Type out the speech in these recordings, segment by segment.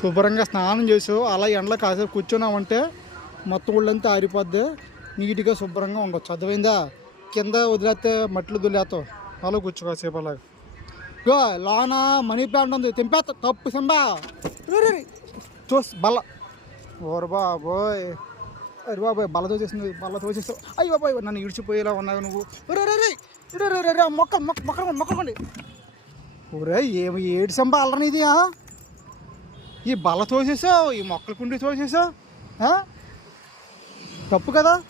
శుభ్రంగా స్నానం చేసావు అలా ఎండలో కాసేపు కూర్చున్నామంటే మొత్తం ఒళ్ళంతా ఆరిపోద్ది. నీట్గా శుభ్రంగా ఉండొచ్చు. అర్థమైందా? కింద వదిలేస్తే మట్లు దులేస్తావు అలా కూర్చో కాసేపు అలాగ. ఇగో లోన మనీ ప్లాంట్ ఉంది. తెంపేస్తా తప్పు సింబా చూస్ బల్ల. ఓరు బాబోయ్. అరే బాబాయ్ బల్ల తోచేసింది బల్ల తోచేస్తావు అయ్యి బాబాయ్ నన్ను ఇడిచిపోయేలా ఉన్నావు నువ్వు. రే రే రే. రే రే రే మొక్కలు మొక్క మొక్కలు మొక్కలండి ఒరే ఏమి ఏడు సంబా అల్లరని ఇది ఈ బల్ల తోసేసావు? ఈ మొక్కల కుండి తోసేసావు? తప్పు కదా?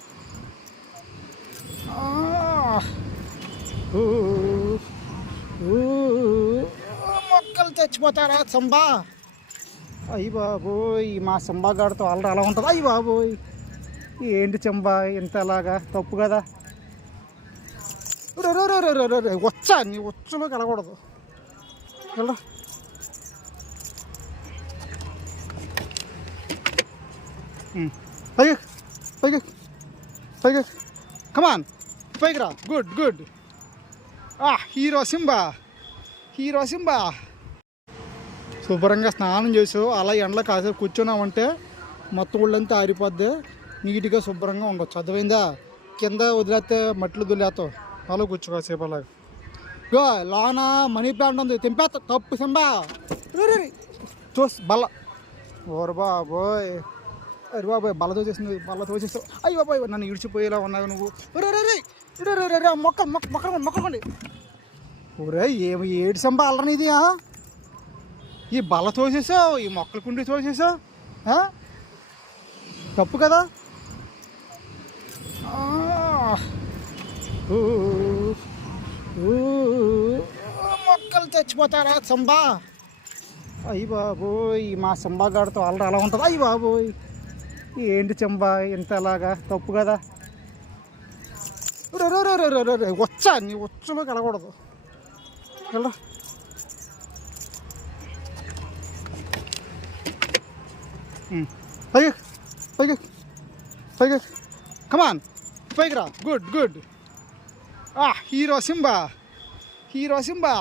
ఆ. ఊ, ఊ, మొక్కలు తెచ్చిపోతారా సంబా? అయ్యి బాబోయ్ మా సంబా గాడితో ఆల్రెడీ అలా ఉంటుంది? అయ్యి బాబోయ్. ఏంటి చంబా ఇంతలాగా? తప్పు కదా? రే, రే, రే, రే, రే, రే, రే, వచ్చా? నీ వచ్చులో కలగకూడదు. వెళ్ళరా. పైకి పైకి పైకి కమాన్ పైకి రా గుడ్ గుడ్ ఆ హీరో సింబా హీరో సింబా శుభ్రంగా స్నానం చేసావు అలా ఎండలో కాసేపు కూర్చున్నామంటే మొత్తం ఒళ్ళంతా ఆరిపోద్ది. నీట్గా శుభ్రంగా ఉండొచ్చు. అర్థమైందా? కింద వదిలేస్తే మట్లు దులేస్తావు అలా కూర్చో కాసేపు అలాగ. లోన మనీ ప్లాంట్ ఉంది. తెంపేస్తా. తప్పు సంబా. చూసి బల్ల. ఓరు బాబోయ్. అరే బాబాయ్ బల్ల తోచేసింది బల్ల తోచేస్తావు అయ్యి బాబాయ్ నన్ను ఇడిచిపోయేలా ఉన్నావు నువ్వు. రే రే రే రే రే మొక్క మొక్క మొక్కలు మొక్కలండి ఒరే ఏమి ఏడు సంబ అల్లరని ఇది ఆ? ఈ బల్ల తోసేసావు ఈ మొక్కల కుండి తోసేసావు తప్పు కదా? ఆ. ఊ, మొక్కలు తెచ్చిపోతారా సంబా? అయ్యి బాబోయ్ మా సంబా గారితో ఆల్రెడీ అలా ఉంటుంది? అయ్యి బాబోయ్. ఏంటి చెంబా? ఇంత అలాగా తప్పు కదా? రే, రే, వచ్చా? నీ వచ్చులో కలగకూడదు. వెళ్ళరా. పైకి పైకి పైకి. కమాన్ పైకి రా. గుడ్ గుడ్ ఆ హీరో సింబా హీరో సింబా